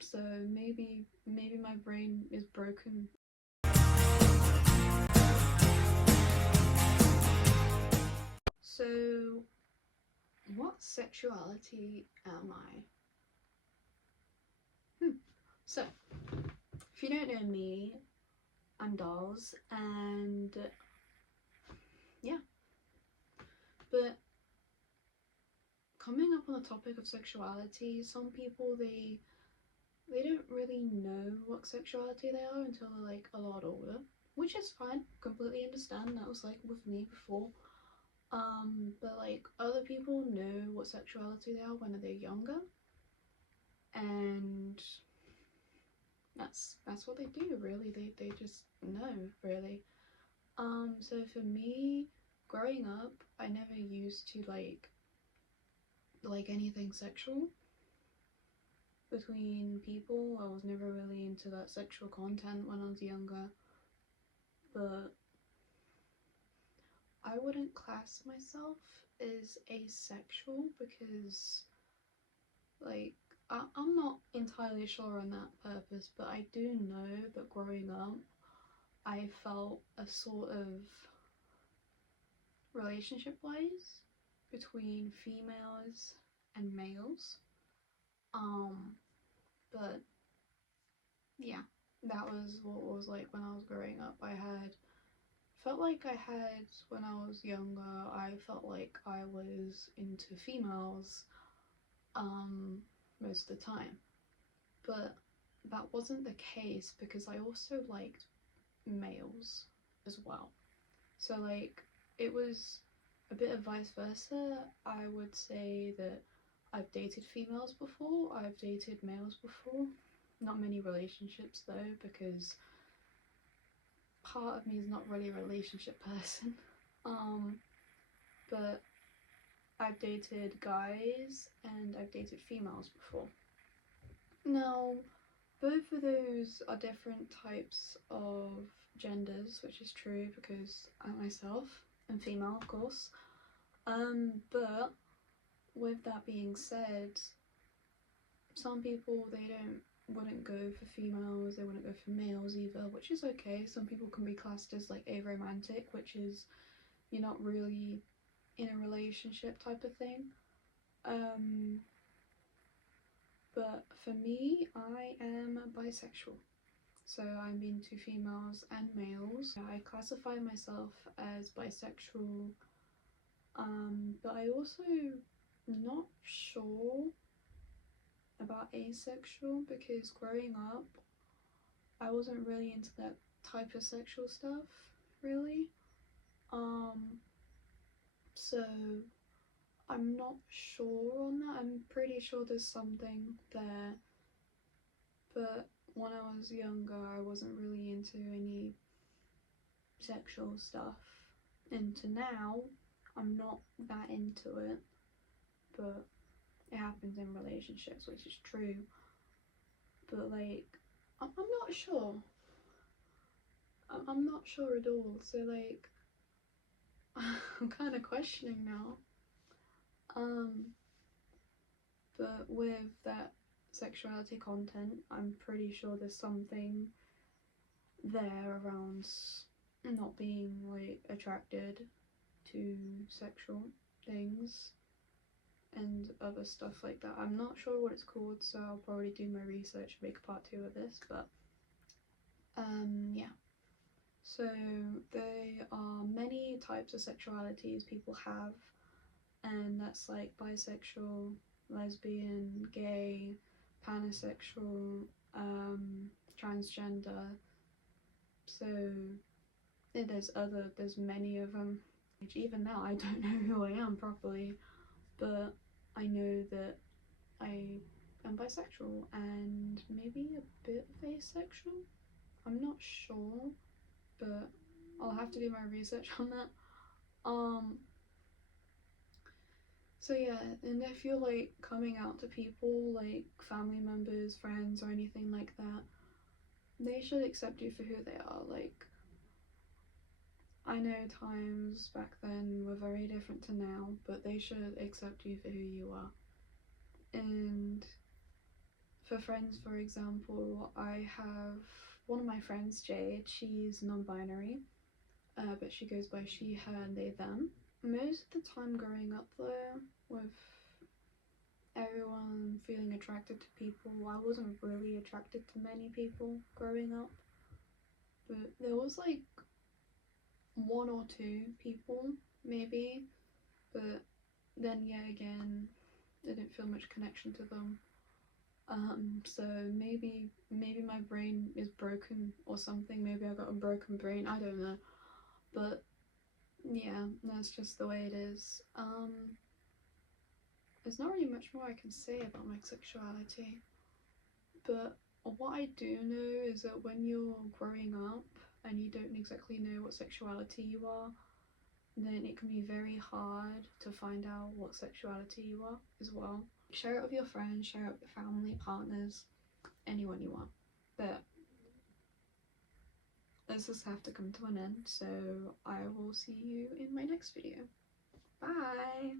So maybe my brain is broken. So what sexuality am I? So if you don't know me, I'm Dolls, and yeah. But coming up on the topic of sexuality, some people they don't really know what sexuality they are until they're like a lot older, which is fine. Completely understand. That was like with me before. But like other people know what sexuality they are when they're younger, and that's what they do. Really, they just know really. So for me, growing up, I never used to like anything sexual between people. I was never really into that sexual content when I was younger, but I wouldn't class myself as asexual because like I'm not entirely sure on that purpose, but I do know that growing up I felt a sort of relationship wise between females and males. Um, but yeah, that was what it was like when I was growing up. I had felt like I had when I was younger, I felt like I was into females most of the time. But that wasn't the case because I also liked males as well. So like it was a bit of vice versa. I would say that I've dated females before, I've dated males before. Not many relationships though, because part of me is not really a relationship person. Um, but I've dated guys and I've dated females before. Now, both of those are different types of genders, which is true because I myself am female, of course. But with that being said, some people wouldn't go for females, they wouldn't go for males either, which is okay. Some people can be classed as like aromantic, which is you're not really in a relationship type of thing. But for me, I am bisexual. So I'm into females and males. I classify myself as bisexual, but I also not sure about asexual because growing up I wasn't really into that type of sexual stuff really. So I'm not sure on that. I'm pretty sure there's something there, but when I was younger I wasn't really into any sexual stuff. Into now I'm not that into it, but it happens in relationships, which is true. But like I'm not sure. I'm not sure at all. So like I'm kind of questioning now. But with that sexuality content, I'm pretty sure there's something there around not being like attracted to sexual things and other stuff like that. I'm not sure what it's called, so I'll probably do my research and make a part 2 of this, but yeah. So there are many types of sexualities people have, and that's like bisexual, lesbian, gay, pansexual, transgender. So yeah, there's many of them. Even now I don't know who I am properly, but I know that I am bisexual and maybe a bit of asexual. I'm not sure, but I'll have to do my research on that. So yeah, and if you're like coming out to people like family members, friends, or anything like that, they should accept you for who they are. Like, I know times back then were very different to now, but they should accept you for who you are. And for friends, for example, I have one of my friends, Jade. She's non-binary, but she goes by she, her, they, them. Most of the time growing up though, with everyone feeling attracted to people, I wasn't really attracted to many people growing up. But there was like one or two people, maybe. But then, yeah, again, I didn't feel much connection to them. So maybe my brain is broken or something. Maybe I got a broken brain. I don't know. But yeah, that's just the way it is. There's not really much more I can say about my sexuality. But what I do know is that when you're growing up and you don't exactly know what sexuality you are, then it can be very hard to find out what sexuality you are as well. Share it with your friends, share it with your family, partners, anyone you want. But this just have to come to an end, so I will see you in my next video. Bye!